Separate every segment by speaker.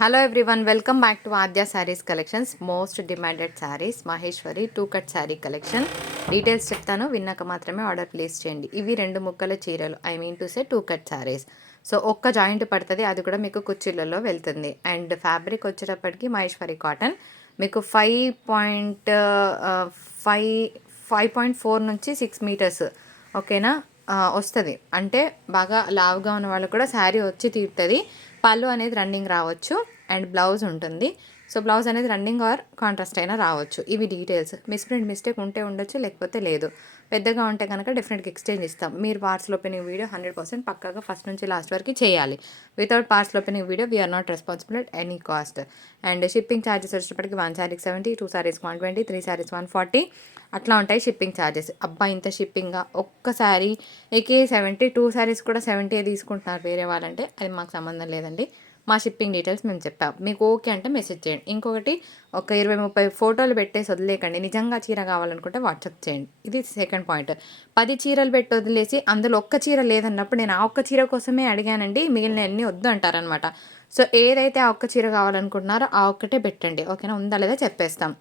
Speaker 1: Hello everyone welcome back to Aadya saris collections most demanded saris Maheshwari two cut sari collection details చెప్తాను విన్నాక మాత్రమే order place చేయండి. ఇవి రెండు ముక్కల చీరలు I mean to say two cut saris so ఒక్క జాయింట్ పడుతుంది అది కూడా మీకు కుర్చీలలో వెళ్తుంది. అండ్ ఫ్యాబ్రిక్ వచ్చేటప్పటికి మహేశ్వరి కాటన్ మీకు five point five five point four నుంచి సిక్స్ మీటర్స్ ఓకేనా వస్తుంది. అంటే బాగా లావుగా ఉన్న వాళ్ళు కూడా శారీ వచ్చి తీరుతుంది. పళ్ళు అనేది రన్నింగ్ రావచ్చు అండ్ బ్లౌజ్ ఉంటుంది. సో బ్లౌజ్ అనేది రన్నింగ్ ఆర్ కాంట్రాస్ట్ అయినా రావచ్చు. ఇవి డీటెయిల్స్. మిస్ప్రింట్ మిస్టేక్ ఉంటే ఉండొచ్చు లేకపోతే లేదు. పెద్దగా ఉంటే కనుక డెఫినెట్గా ఎక్స్చేంజ్ ఇస్తాం. మీరు parcel opening video hundred percent పక్కాగా ఫస్ట్ నుంచి లాస్ట్ వరకు చేయాలి. Without parcel opening video we are not responsible at any cost and shipping charges వచ్చేటప్పటికి వన్ శారీకి seventy two saris one twenty three saris one forty అట్లా ఉంటాయి shipping charges అబ్బా ఇంత షిప్పింగ్గా ఒక్క శారీ ఏకే సెవెంటీ టూ శారీస్ కూడా సెవెంటీ తీసుకుంటున్నారు వేరే వాళ్ళంటే అది మాకు సంబంధం లేదండి. మా షిప్పింగ్ డీటెయిల్స్ మేము చెప్పాం. మీకు ఓకే అంటే మెసేజ్ చేయండి. ఇంకొకటి ఒక ఇరవై ముప్పై ఫోటోలు పెట్టేసి వదిలేకండి నిజంగా చీర కావాలనుకుంటే వాట్సాప్ చేయండి. ఇది సెకండ్ పాయింట్ పది చీరలు పెట్టి వదిలేసి అందులో ఒక్క చీర లేదన్నప్పుడు నేను ఆ ఒక్క చీర కోసమే అడిగానండి. మిగిలిన అన్ని వద్దు అంటారనమాట సో ఏదైతే ఆ ఒక్క చీర కావాలనుకుంటున్నారో ఆ ఒక్కటే పెట్టండి. ఓకేనా? ఉందా లేదా చెప్పేస్తాం.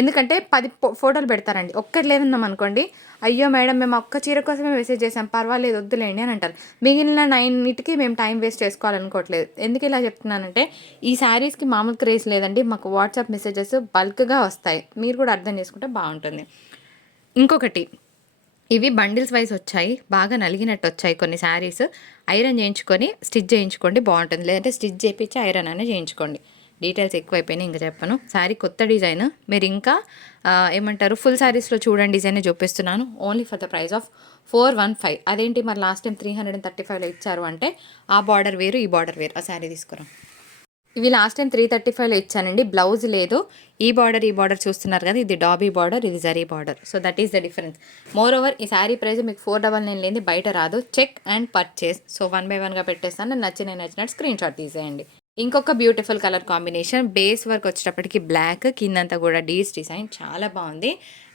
Speaker 1: ఎందుకంటే పది ఫోటోలు పెడతారండి. ఒక్కటి లేదన్నాం అనుకోండి అయ్యో మేడం మేము ఒక్క చీర కోసమే మెసేజ్ చేసాం పర్వాలేదు వద్దులేండి అని అంటారు. మిగిలిన నైన్నిటికి మేము టైం వేస్ట్ చేసుకోవాలనుకోవట్లేదు. ఎందుకు ఇలా చెప్తున్నానంటే ఈ శారీస్కి మామూలు క్రేజ్ లేదండి మాకు వాట్సాప్ మెసేజెస్ బల్క్గా వస్తాయి. మీరు కూడా అర్థం చేసుకుంటే బాగుంటుంది. ఇంకొకటి ఇవి బండిల్స్ వైజ్ వచ్చాయి బాగా నలిగినట్టు వచ్చాయి కొన్ని శారీస్. ఐరన్ చేయించుకొని స్టిచ్ చేయించుకోండి బాగుంటుంది. లేదంటే స్టిచ్ చేయించి ఐరన్ అనేది చేయించుకోండి. డీటెయిల్స్ ఎక్కువైపోయినాయి ఇంకా చెప్పను. శారీ కొత్త డిజైన్. మీరు ఇంకా ఏమంటారు ఫుల్ శారీస్లో చూడండి డిజైన్ చూపిస్తున్నాను. Only for the price of four one five అదేంటి మరి last time three hundred and thirty ఫైవ్లో ఇచ్చారు అంటే ఆ బార్డర్ వేరు ఈ బార్డర్ వేరు. ఆ శారీ తీసుకురా. ఇవి లాస్ట్ టైం త్రీ థర్టీ ఫైవ్లో ఇచ్చానండి. బ్లౌజ్ లేదు. ఈ బార్డర్ ఈ బార్డర్ చూస్తున్నారు కదా ఇది డాబీ బార్డర్ ఇది zari border so that is the difference more over ఈ శారీ ప్రైస్ మీకు ఫోర్ డబల్ నైన్ లేని బయట రాదు. Check and purchase so one by one పెట్టేస్తాను. నచ్చిన నచ్చినట్టు స్క్రీన్ షాట్ తీసేయండి. ఇంకొక beautiful colour combination. Base work వచ్చేటప్పటికి బ్లాక్ కిందంతా కూడా డీస్ డిజైన్. చాలా బాగుంది.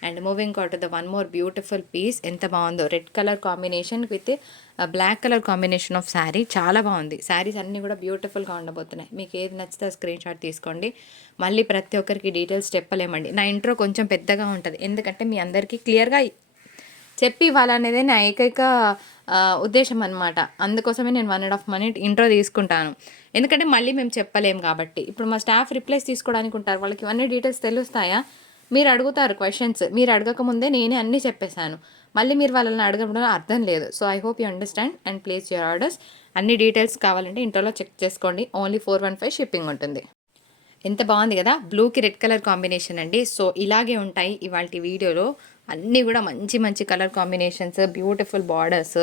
Speaker 1: And moving out the one more beautiful piece. ఎంత బాగుందో. Red colour combination with black colour combination of sari. చాలా బాగుంది. శారీస్ అన్నీ కూడా బ్యూటిఫుల్గా ఉండబోతున్నాయి. మీకు ఏది నచ్చితే స్క్రీన్ షాట్ తీసుకోండి. మళ్ళీ ప్రతి ఒక్కరికి డీటెయిల్స్ చెప్పలేమండి. నా ఇంట్రో కొంచెం పెద్దగా ఉంటుంది. ఎందుకంటే మీ అందరికీ క్లియర్గా చెప్పి ఇవ్వాలనేదే నా ఏకైక ఉద్దేశం అనమాట అందుకోసమే నేను one and half minute intro తీసుకుంటాను. ఎందుకంటే మళ్ళీ మేము చెప్పలేము కాబట్టి. ఇప్పుడు మా స్టాఫ్ రిప్లేస్ తీసుకోవడానికి ఉంటారు. వాళ్ళకి ఇవన్నీ డీటెయిల్స్ తెలుస్తాయా? మీరు అడుగుతారు క్వశ్చన్స్ మీరు అడగకముందే నేనే అన్నీ చెప్పేశాను. మళ్ళీ మీరు వాళ్ళని అడగడం అర్థం లేదు. So I hope you understand and place your orders అన్ని డీటెయిల్స్ కావాలంటే ఇంట్రోలో చెక్ చేసుకోండి. Only four one five shipping ఉంటుంది. ఎంత బాగుంది కదా? బ్లూకి రెడ్ కలర్ కాంబినేషన్ అండి. సో ఇలాగే ఉంటాయి ఇవాళ వీడియోలో. అన్నీ కూడా మంచి మంచి కలర్ కాంబినేషన్స్ బ్యూటిఫుల్ బార్డర్స్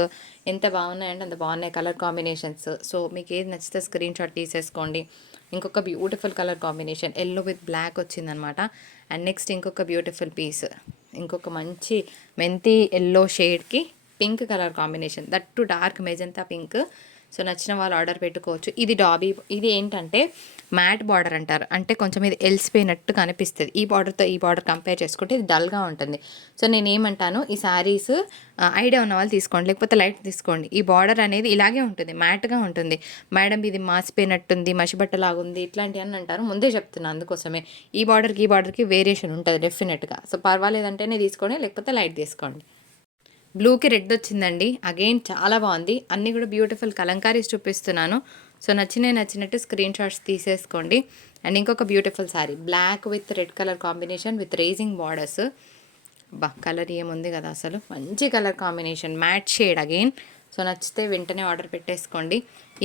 Speaker 1: ఎంత బాగున్నాయంటే అంత బాగున్నాయి కలర్ కాంబినేషన్స్ సో మీకు ఏది నచ్చితే స్క్రీన్ షాట్ తీసేసుకోండి. ఇంకొక beautiful colour combination yellow with black వచ్చిందనమాట. అండ్ నెక్స్ట్ ఇంకొక బ్యూటిఫుల్ పీస్ ఇంకొక మంచి మెంతి yellow షేడ్కి pink colour combination that too dark magenta pink so నచ్చిన వాళ్ళు ఆర్డర్ పెట్టుకోవచ్చు. ఇది డాబీ ఇది ఏంటంటే మ్యాట్ బార్డర్ అంటారు. అంటే కొంచెం ఇది ఎల్సిపోయినట్టు కనిపిస్తుంది. ఈ బార్డర్తో ఈ బార్డర్ కంపేర్ చేసుకుంటే ఇది డల్గా ఉంటుంది. సో నేను ఏమంటాను ఈ శారీస్ ఐడియా ఉన్న వాళ్ళు తీసుకోండి. లేకపోతే లైట్ తీసుకోండి. ఈ బార్డర్ అనేది ఇలాగే ఉంటుంది. మ్యాట్గా ఉంటుంది. మేడం ఇది మాసిపోయినట్టుంది మసిబట్టలాగుంది ఇట్లాంటివి అని అంటారు. ముందే చెప్తున్నాను అందుకోసమే. ఈ బార్డర్కి ఈ బార్డర్కి వేరియేషన్ ఉంటుంది డెఫినెట్గా. సో పర్వాలేదంటేనే తీసుకోండి లేకపోతే లైట్ తీసుకోండి. బ్లూకి రెడ్ వచ్చిందండి. అగైన్ చాలా బాగుంది. అన్నీ కూడా బ్యూటిఫుల్ కలంకారీస్ చూపిస్తున్నాను. సో నచ్చినవి నచ్చినట్టు స్క్రీన్ షాట్స్ తీసేసుకోండి. అండ్ ఇంకొక beautiful sari black with red colour combination with raising borders బా కలర్ ఏముంది కదా అసలు? మంచి colour combination matte shade again so నచ్చితే వెంటనే ఆర్డర్ పెట్టేసుకోండి.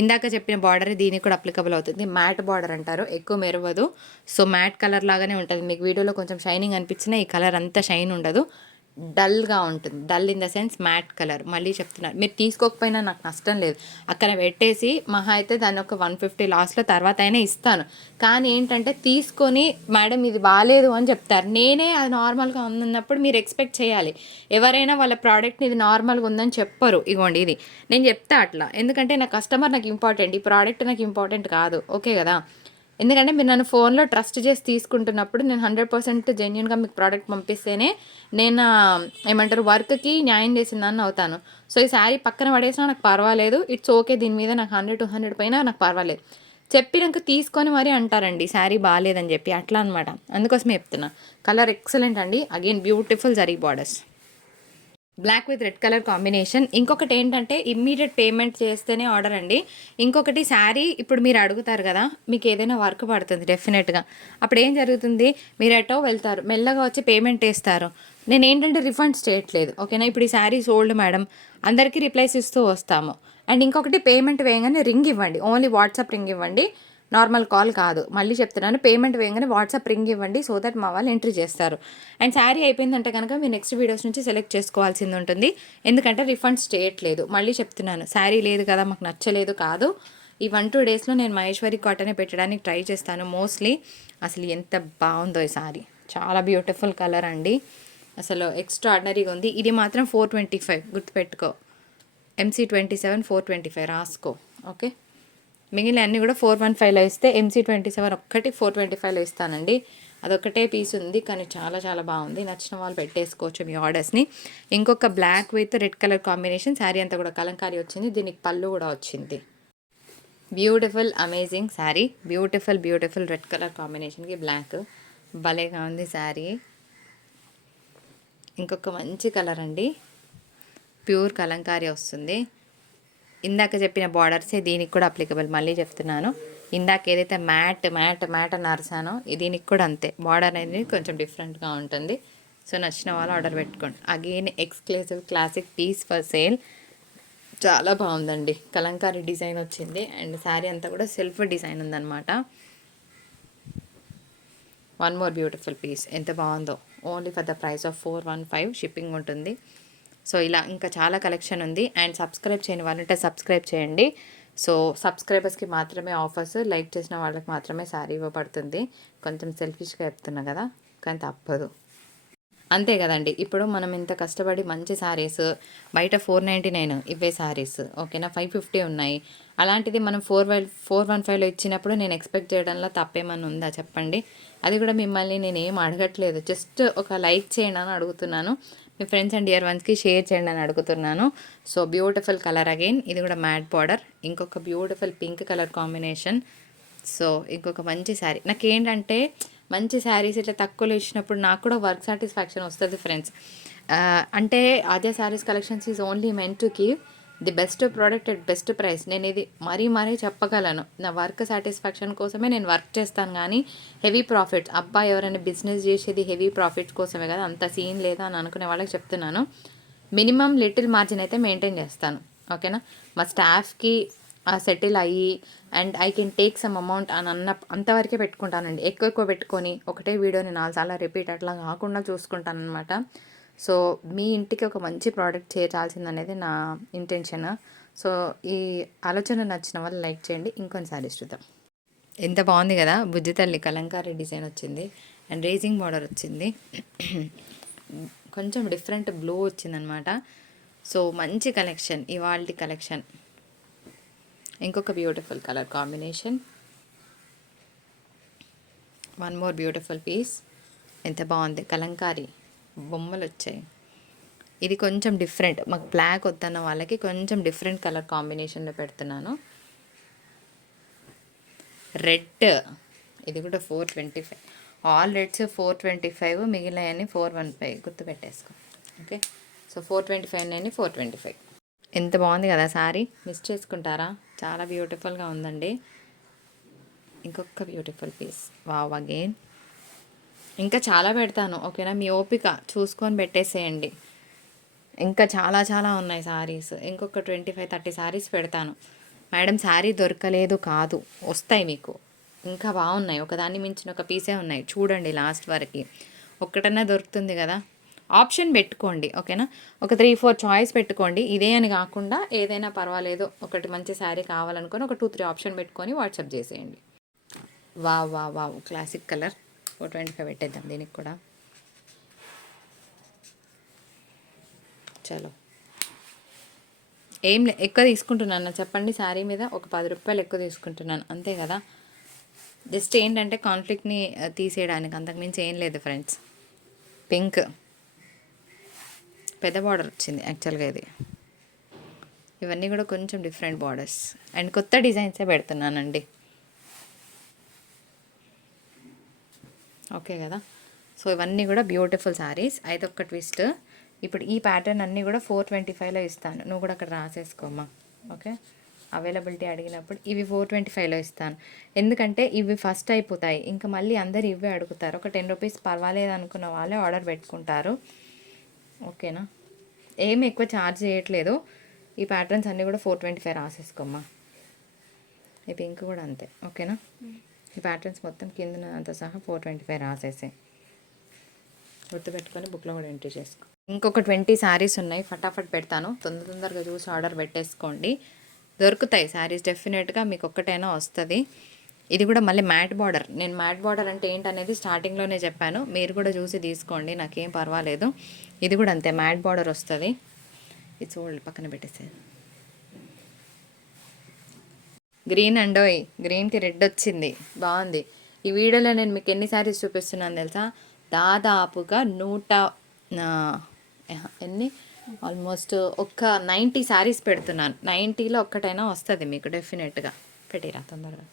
Speaker 1: ఇందాక చెప్పిన బార్డర్ దీనికి కూడా అప్లికబుల్ అవుతుంది. మ్యాట్ బార్డర్ అంటారు. ఎక్కువ మెరవదు. సో మ్యాట్ కలర్ లాగానే ఉంటుంది. మీకు వీడియోలో కొంచెం షైనింగ్ అనిపించినా ఈ కలర్ అంతా షైన్ ఉండదు. డల్గా ఉంటుంది. Dull in the sense matte colour. మళ్ళీ చెప్తున్నారు మీరు తీసుకోకపోయినా నాకు నష్టం లేదు. అక్కడ పెట్టేసి మహా అయితే దాన్ని ఒక వన్ ఫిఫ్టీ లాస్ట్లో తర్వాత అయినా ఇస్తాను. కానీ ఏంటంటే తీసుకొని మేడం ఇది బాగాలేదు అని చెప్తారు. నేనే అది నార్మల్గా ఉన్నప్పుడు మీరు ఎక్స్పెక్ట్ చేయాలి. ఎవరైనా వాళ్ళ ప్రోడక్ట్ని ఇది నార్మల్గా ఉందని చెప్పరు. ఇగోండి ఇది. నేను చెప్తా అట్లా. ఎందుకంటే నా కస్టమర్ నాకు ఇంపార్టెంట్. ఈ ప్రోడక్ట్ నాకు ఇంపార్టెంట్ కాదు. ఓకే కదా? ఎందుకంటే మీరు నన్ను ఫోన్లో ట్రస్ట్ చేసి తీసుకుంటున్నప్పుడు నేను హండ్రెడ్ పర్సెంట్ జెన్యున్గా మీకు ప్రోడక్ట్ పంపిస్తేనే నేను ఏమంటారు వర్క్కి న్యాయం చేసిందని అవుతాను. సో ఈ శారీ పక్కన పడేసినా నాకు పర్వాలేదు. ఇట్స్ ఓకే దీని మీద నాకు హండ్రెడ్ టూ హండ్రెడ్ పైన నాకు పర్వాలేదు. చెప్పినాక తీసుకొని మరీ అంటారండి శారీ బాగాలేదని చెప్పి అట్లా అనమాట అందుకోసమే చెప్తున్నా. కలర్ ఎక్సలెంట్ అండి. Again beautiful zari borders. Black with red colour combination ఇంకొకటి ఏంటంటే ఇమ్మీడియట్ పేమెంట్ చేస్తేనే ఆర్డర్ అండి. ఇంకొకటి శారీ ఇప్పుడు మీరు అడుగుతారు కదా మీకు ఏదైనా వర్క్ పడుతుంది డెఫినెట్గా అప్పుడు ఏం జరుగుతుంది? మీరు ఎటో వెళ్తారు మెల్లగా వచ్చి పేమెంట్ వేస్తారు. నేను ఏంటంటే రిఫండ్స్ చేయట్లేదు ఓకేనా ఇప్పుడు ఈ శారీ సోల్డ్ మేడం అందరికీ రిప్లైస్ ఇస్తూ వస్తాము. అండ్ ఇంకొకటి పేమెంట్ వేయగానే రింగ్ ఇవ్వండి. ఓన్లీ వాట్సాప్ రింగ్ ఇవ్వండి. నార్మల్ కాల్ కాదు. మళ్ళీ చెప్తున్నాను పేమెంట్ వేయగానే వాట్సాప్ రింగ్ ఇవ్వండి సో దట్ మా వాళ్ళు ఎంట్రీ చేస్తారు. అండ్ శారీ అయిపోయిందంటే కనుక మీరు నెక్స్ట్ వీడియోస్ నుంచి సెలెక్ట్ చేసుకోవాల్సింది ఉంటుంది. ఎందుకంటే రిఫండ్స్ చేయట్లేదు. మళ్ళీ చెప్తున్నాను శారీ లేదు కదా మాకు నచ్చలేదు కాదు. ఈ వన్ టూ డేస్లో నేను మహేశ్వరి కాటనే పెట్టడానికి ట్రై చేస్తాను మోస్ట్లీ. అసలు ఎంత బాగుందో ఈ శారీ. చాలా బ్యూటిఫుల్ కలర్ అండి. అసలు ఎక్స్ట్రాడినరీగా ఉంది. ఇది మాత్రం ఫోర్ ట్వంటీ ఫైవ్. గుర్తుపెట్టుకో. MC twenty seven four twenty five రాసుకో. ఓకే? మిగిలిన అన్నీ కూడా ఫోర్ వన్ ఫైవ్లో ఇస్తే ఎంసీ ట్వంటీ సెవెన్ ఒక్కటి ఫోర్ ట్వంటీ ఫైవ్లో ఇస్తానండి. అదొక్కటే పీస్ ఉంది కానీ చాలా చాలా బాగుంది. నచ్చిన వాళ్ళు పెట్టేసుకోవచ్చు మీ ఆర్డర్స్ని ఇంకొక black with red colour combination sari అంతా కూడా కలంకారీ వచ్చింది. దీనికి పళ్ళు కూడా వచ్చింది. Beautiful amazing sari beautiful beautiful red colour కాంబినేషన్కి బ్లాక్ భలేగా ఉంది శారీ ఇంకొక మంచి కలర్ అండి. ప్యూర్ కలంకారీ వస్తుంది. ఇందాక చెప్పిన బార్డర్సే దీనికి కూడా అప్లికబుల్ మళ్ళీ చెప్తున్నాను. ఇందాక ఏదైతే మ్యాట్ మ్యాట్ మ్యాట్ అని అరిసానో దీనికి కూడా అంతే. బార్డర్ అనేది కొంచెం డిఫరెంట్గా ఉంటుంది. సో నచ్చిన వాళ్ళు ఆర్డర్ పెట్టుకోండి. Again exclusive classic piece for sale చాలా బాగుందండి. కలంకారీ డిజైన్ వచ్చింది. అండ్ శారీ అంతా కూడా సెల్ఫ్ డిజైన్ ఉందన్నమాట. వన్ మోర్ బ్యూటిఫుల్ పీస్ ఎంత బాగుందో. Only for the price of four one five shipping ఉంటుంది. సో ఇలా ఇంకా చాలా కలెక్షన్ ఉంది. అండ్ సబ్స్క్రైబ్ చేయని వాళ్ళంటే సబ్స్క్రైబ్ చేయండి. సో సబ్స్క్రైబర్స్కి మాత్రమే ఆఫర్స్ లైక్ చేసిన వాళ్ళకి మాత్రమే శారీ ఇవ్వబడుతుంది. కొంచెం సెల్ఫిష్గా చెప్తున్నా కదా కానీ తప్పదు. అంతే కదండి. ఇప్పుడు మనం ఇంత కష్టపడి మంచి శారీస్ బయట ఫోర్ నైంటీ నైన్ ఇవే శారీస్ ఓకేనా? ఫైవ్ ఫిఫ్టీ ఉన్నాయి. అలాంటిది మనం ఫోర్ వై ఫోర్ వన్ ఫైవ్లో ఇచ్చినప్పుడు నేను ఎక్స్పెక్ట్ చేయడంలో తప్పేమన్నా ఉందా చెప్పండి? అది కూడా మిమ్మల్ని నేను ఏం అడగట్లేదు. జస్ట్ ఒక లైక్ చేయండి అని అడుగుతున్నాను. మీ ఫ్రెండ్స్ అండ్ ఇయర్ వన్స్కి షేర్ చేయండి అని అడుగుతున్నాను. సో బ్యూటిఫుల్ కలర్ అగైన్ ఇది కూడా మ్యాట్ బార్డర్ ఇంకొక beautiful pink colour combination so ఇంకొక మంచి శారీ నాకేంటంటే మంచి శారీస్ ఇట్లా తక్కువలో ఇచ్చినప్పుడు నాకు కూడా వర్క్ సాటిస్ఫాక్షన్ వస్తుంది ఫ్రెండ్స్ అంటే Aadya saris collections is only meant to give the best product at best price. నేను ఇది మరీ మరీ చెప్పగలను. నా వర్క్ సాటిస్ఫాక్షన్ కోసమే నేను వర్క్ చేస్తాను కానీ హెవీ ప్రాఫిట్స్. అబ్బాయి ఎవరైనా బిజినెస్ చేసేది హెవీ ప్రాఫిట్స్ కోసమే కదా? అంత సీన్ లేదా అని అనుకునే వాళ్ళకి చెప్తున్నాను. మినిమం లిటిల్ మార్జిన్ అయితే మెయింటైన్ చేస్తాను. ఓకేనా? మా స్టాఫ్కి సెటిల్ అయ్యి and I can take some amount అని అన్న అంతవరకే పెట్టుకుంటానండి. ఎక్కువ ఎక్కువ పెట్టుకొని ఒకటే వీడియోని నాలుగు సార్లు రిపీట్ అట్లా కాకుండా చూసుకుంటాను అనమాట సో మీ ఇంటికి ఒక మంచి ప్రోడక్ట్ చేర్చాల్సింది అనేది నా ఇంటెన్షన్. సో ఈ ఆలోచన నచ్చిన వాళ్ళు లైక్ చేయండి. ఇంకొన్ని సారీస్ చూద్దాం. ఎంత బాగుంది కదా! బుజ్జి తల్లి కలంకారీ డిజైన్ వచ్చింది అండ్ రేసింగ్ బార్డర్ వచ్చింది. కొంచెం డిఫరెంట్ బ్లూ వచ్చిందనమాట. సో మంచి కలెక్షన్ ఇవాల్టి కలెక్షన్. ఇంకొక beautiful colour combination. One more beautiful piece. ఎంత బాగుంది! కలంకారీ. బొమ్మలు వచ్చాయి ఇది కొంచెం డిఫరెంట్. మాకు బ్లాక్ వద్దన్న వాళ్ళకి కొంచెం డిఫరెంట్ కలర్ కాంబినేషన్లో పెడుతున్నాను. రెడ్ ఇది కూడా four twenty five. All reds four twenty five మిగిలినవన్నీ four one five. గుర్తుపెట్టేసుకో okay? So four twenty five అన్నీ ఫోర్ ట్వంటీ ఫైవ్. ఎంత బాగుంది కదా సారీ. మిస్ చేసుకుంటారా? చాలా బ్యూటిఫుల్గా ఉందండి. ఇంకొక బ్యూటిఫుల్ పీస్. Wow again. ఇంకా చాలా పెడతాను ఓకేనా? మీ ఓపిక చూసుకొని పెట్టేసేయండి. ఇంకా చాలా చాలా ఉన్నాయి సారీస్. ఇంకొక ట్వంటీ ఫైవ్ థర్టీ సారీస్ పెడతాను. మేడం శారీ దొరకలేదు కాదు వస్తాయి మీకు. ఇంకా బాగున్నాయి. ఒకదాన్ని మించిన ఒక పీసే ఉన్నాయి. చూడండి లాస్ట్ వరకు. ఒక్కటన్నా దొరుకుతుంది కదా? ఆప్షన్ పెట్టుకోండి ఓకేనా? ఒక త్రీ ఫోర్ చాయిస్ పెట్టుకోండి. ఇదే అని కాకుండా ఏదైనా పర్వాలేదు ఒకటి మంచి శారీ కావాలనుకొని ఒక టూ త్రీ ఆప్షన్ పెట్టుకొని వాట్సాప్ చేసేయండి. వా వా వా classic colour. Four twenty five పెట్టేద్దాం దీనికి కూడా. చలో. ఏం ఎక్కువ తీసుకుంటున్నాను చెప్పండి శారీ మీద ఒక పది రూపాయలు ఎక్కువ తీసుకుంటున్నాను అంతే కదా? జస్ట్ ఏంటంటే కాన్ఫ్లిక్ట్ని తీసేయడానికి అంతకుమించి ఏం లేదు ఫ్రెండ్స్. పింక్. పెద్ద బార్డర్ వచ్చింది యాక్చువల్గా ఇది. ఇవన్నీ కూడా కొంచెం డిఫరెంట్ బార్డర్స్. అండ్ కొత్త డిజైన్సే పెడుతున్నానండి. ఓకే కదా. సో ఇవన్నీ కూడా బ్యూటిఫుల్ శారీస్ అయితే ఒక్క ట్విస్ట్ ఇప్పుడు ఈ ప్యాటర్న్ అన్నీ కూడా ఫోర్ ట్వంటీ ఫైవ్లో ఇస్తాను. నువ్వు కూడా అక్కడ రాసేసుకోమ్మా. ఓకే? అవైలబిలిటీ అడిగినప్పుడు ఇవి ఫోర్ ట్వంటీ ఫైవ్లో ఇస్తాను. ఎందుకంటే ఇవి ఫస్ట్ అయిపోతాయి. ఇంకా మళ్ళీ అందరు ఇవే అడుగుతారు. ఒక టెన్ రూపీస్ పర్వాలేదు అనుకున్న వాళ్ళే ఆర్డర్ పెట్టుకుంటారు. ఓకేనా? ఏం ఎక్కువ ఛార్జ్ చేయట్లేదు. ఈ ప్యాటర్న్స్ అన్నీ కూడా ఫోర్ ట్వంటీ ఫైవ్ రాసేసుకోమ్మా. ఈ పింక్ కూడా అంతే. ఓకేనా? ఈ ప్యాటర్న్స్ మొత్తం కింద అంత సహా ఫోర్ ట్వంటీ ఫైవ్ రాసేసాయి. గుర్తుపెట్టుకొని బుక్లో కూడా ఎంట్రీ చేసుకో. ఇంకొక ట్వంటీ శారీస్ ఉన్నాయి ఫటాఫట్ పెడతాను. తొందర తొందరగా చూసి ఆర్డర్ పెట్టేసుకోండి. దొరుకుతాయి శారీస్ డెఫినెట్గా మీకు ఒక్కటైనా వస్తుంది. ఇది కూడా మళ్ళీ మ్యాట్ బార్డర్ నేను మ్యాట్ బార్డర్ అంటే ఏంటనేది స్టార్టింగ్లోనే చెప్పాను. మీరు కూడా చూసి తీసుకోండి నాకేం పర్వాలేదు. ఇది కూడా అంతే మ్యాట్ బార్డర్ వస్తుంది. ఇది చూడండి పక్కన పెట్టేసేది గ్రీన్ అండోయ్ గ్రీన్కి రెడ్ వచ్చింది. బాగుంది. ఈ వీడియోలో నేను మీకు ఎన్ని శారీస్ చూపిస్తున్నాను తెలుసా? దాదాపుగా నూట ఎన్ని? ఆల్మోస్ట్ ఒక నైంటీ శారీస్ పెడుతున్నాను. నైంటీలో ఒక్కటైనా వస్తుంది మీకు డెఫినెట్గా పెట్టిరా తొందరగా.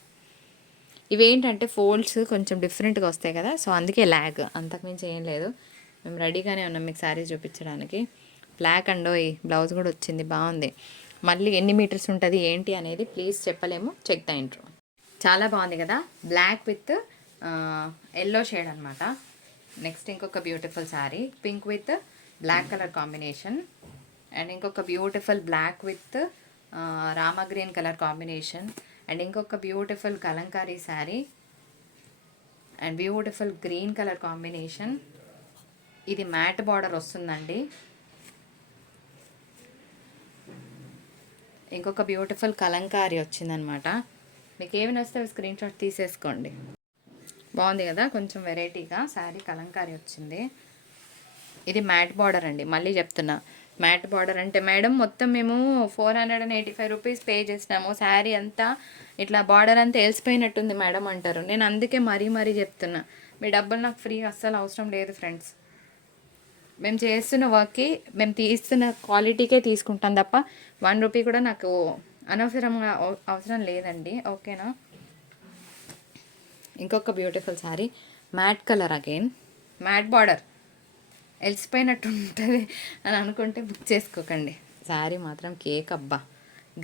Speaker 1: ఇవేంటంటే ఫోల్డ్స్ కొంచెం డిఫరెంట్గా వస్తాయి కదా? సో అందుకే ల్యాగ్ అంతకుమించి ఏం లేదు. మేము రెడీగానే ఉన్నాం మీకు శారీస్ చూపించడానికి. బ్లాక్ అండ్ ఈ బ్లౌజ్ కూడా వచ్చింది. బాగుంది. మళ్ళీ ఎన్ని మీటర్స్ ఉంటుంది ఏంటి అనేది ప్లీజ్ చెప్పలేము. చెక్ ద ఇంట్రో చాలా బాగుంది కదా? బ్లాక్ విత్ ఎల్లో షేడ్ అనమాట నెక్స్ట్ ఇంకొక beautiful sari pink with black colour combination and ఇంకొక beautiful black with Rama green colour combination and ఇంకొక beautiful Kalamkari sari and beautiful green colour combination ఇది mat border వస్తుందండి. ఇంకొక బ్యూటిఫుల్ కలంకారీ వచ్చిందనమాట. మీకు ఏమి నచ్చితే స్క్రీన్ షాట్ తీసేసుకోండి. బాగుంది కదా? కొంచెం వెరైటీగా శారీ కలంకారీ వచ్చింది. ఇది మ్యాట్ బార్డర్ అండి. మళ్ళీ చెప్తున్నా. మ్యాట్ బార్డర్ అంటే మేడం మొత్తం మేము four hundred and eighty five rupees pay చేసినాము. శారీ అంతా ఇట్లా బార్డర్ అంతా వెలిసిపోయినట్టుంది మేడం అంటారు. నేను అందుకే మరీ మరీ చెప్తున్నా. మీ డబ్బులు నాకు ఫ్రీ అస్సలు అవసరం లేదు ఫ్రెండ్స్ మేము చేస్తున్న వర్క్కి మేము తీస్తున్న క్వాలిటీకే తీసుకుంటాం తప్ప వన్ రూపీ కూడా నాకు అనవసరంగా అవసరం లేదండి. ఓకేనా? ఇంకొక beautiful sari matte colour again matte border ఎలిసిపోయినట్టు ఉంటుంది అని అనుకుంటే బుక్ చేసుకోకండి. శారీ మాత్రం కేక్ అబ్బా.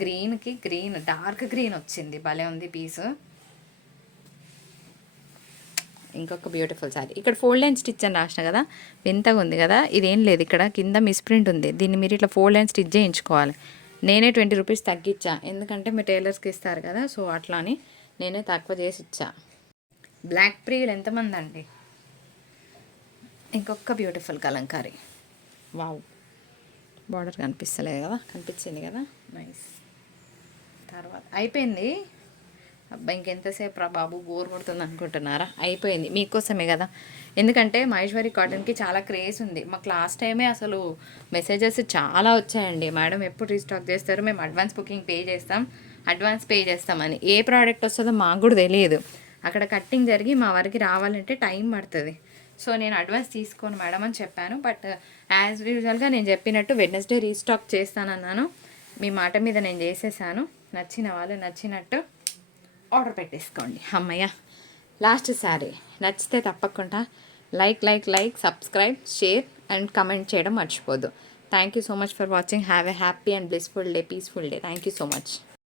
Speaker 1: గ్రీన్కి గ్రీన్ డార్క్ గ్రీన్ వచ్చింది. భలే ఉంది పీసు ఇంకొక బ్యూటిఫుల్ శారీ ఇక్కడ ఫోల్డ్ లైన్ స్టిచ్ అని రాసిన కదా వింతగా ఉంది కదా? ఇదేం లేదు ఇక్కడ కింద మిస్ప్రింట్ ఉంది. దీన్ని మీరు ఇట్లా ఫోల్డ్ లైన్ స్టిచ్ చేయించుకోవాలి. నేనే ట్వంటీ రూపీస్ తగ్గించా. ఎందుకంటే మీ టైలర్స్కి ఇస్తారు కదా సో అట్లా అని నేనే తక్కువ చేసి ఇచ్చా. బ్లాక్ ప్రియులు ఎంతమంది అండి? ఇంకొక బ్యూటిఫుల్ కలంకారీ. వావ్ బార్డర్ కనిపిస్తలేదు కదా? కనిపించింది కదా? నైస్ తర్వాత అయిపోయింది? అబ్బా ఇంకెంతసేపు రా బాబు బోర్ కొడుతుంది అనుకుంటున్నారా? అయిపోయింది. మీకోసమే కదా. ఎందుకంటే మహేశ్వరి కాటన్కి చాలా క్రేజ్ ఉంది. మాకు లాస్ట్ టైమే అసలు మెసేజెస్ చాలా వచ్చాయండి. మేడం ఎప్పుడు రీస్టాక్ చేస్తారు? మేము అడ్వాన్స్ బుకింగ్ పే చేస్తాం. అడ్వాన్స్ పే చేస్తామని. ఏ ప్రోడక్ట్ వస్తుందో మాకు కూడా తెలియదు. అక్కడ కట్టింగ్ జరిగి మా వారికి రావాలంటే టైం పడుతుంది. సో నేను అడ్వాన్స్ తీసుకోను మేడం అని చెప్పాను. బట్ యాజ్ యూజువల్గా నేను చెప్పినట్టు వెడ్నెస్డే రీస్టాక్ చేస్తానన్నాను. మీ మాట మీద నేను చేసేసాను. నచ్చిన వాళ్ళు నచ్చినట్టు ఆర్డర్ పెట్టేసుకోండి. అమ్మయ్య లాస్ట్ శారీ. నచ్చితే తప్పకుండా like like like subscribe share and comment చేయడం మర్చిపోదు. Thank you so much for watching have a happy and blissful day peaceful day thank you so much